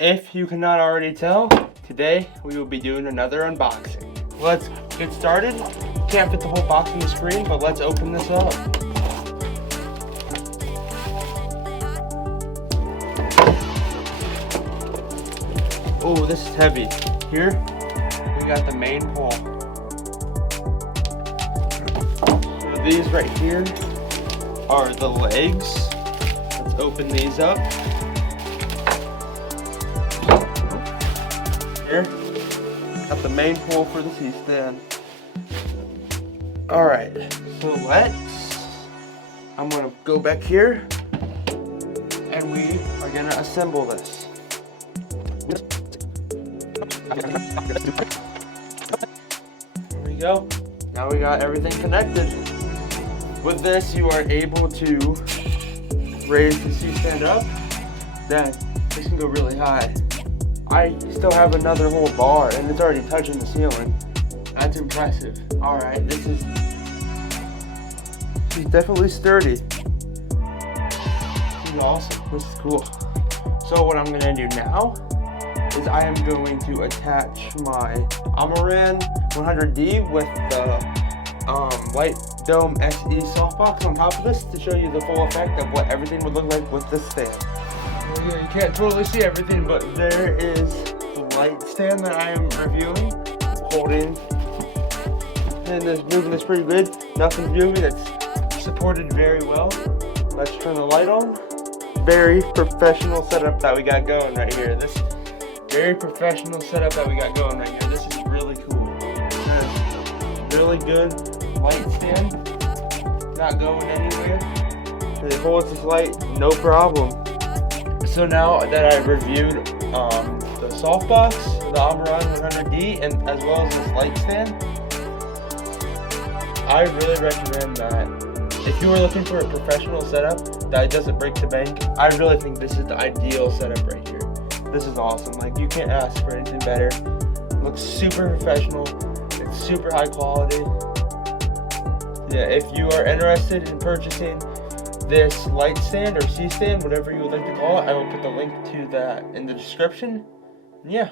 If you cannot already tell, today we will be doing another unboxing. Let's get started. Can't fit the whole box on the screen, but let's open this up. Oh, this is heavy. Here, we got the main pole. So these right here are the legs. Let's open these up. Here, got the main pole for the C-stand. Alright, so I'm gonna go back here and we are gonna assemble this. There we go. Now we got everything connected. With this, you are able to raise the C-stand up. Then this can go really high. I still have another whole bar and it's already touching the ceiling. That's impressive. Alright, she's definitely sturdy. She's awesome. This is cool. So what I'm gonna do now is I am going to attach my Amaran 100D with the White Dome SE softbox on top of this to show you the full effect of what everything would look like with this stand. Yeah, you can't totally see everything, but there is the light stand that I am reviewing, holding, and this movement is pretty good. Nothing's moving, it's supported very well. Let's turn the light on. Very professional setup that we got going right here. This very professional setup that we got going right here. This is really cool. Really good light stand, not going anywhere. It holds this light, no problem. So now that I've reviewed the softbox, the Amaran 100D, and as well as this light stand, I really recommend that if you are looking for a professional setup that doesn't break the bank, I really think this is the ideal setup right here. This is awesome. Like, you can't ask for anything better. It looks super professional. It's super high quality. Yeah, if you are interested in purchasing this light stand or C-stand, whatever you would like to call it, I will put the link to that in the description. Yeah.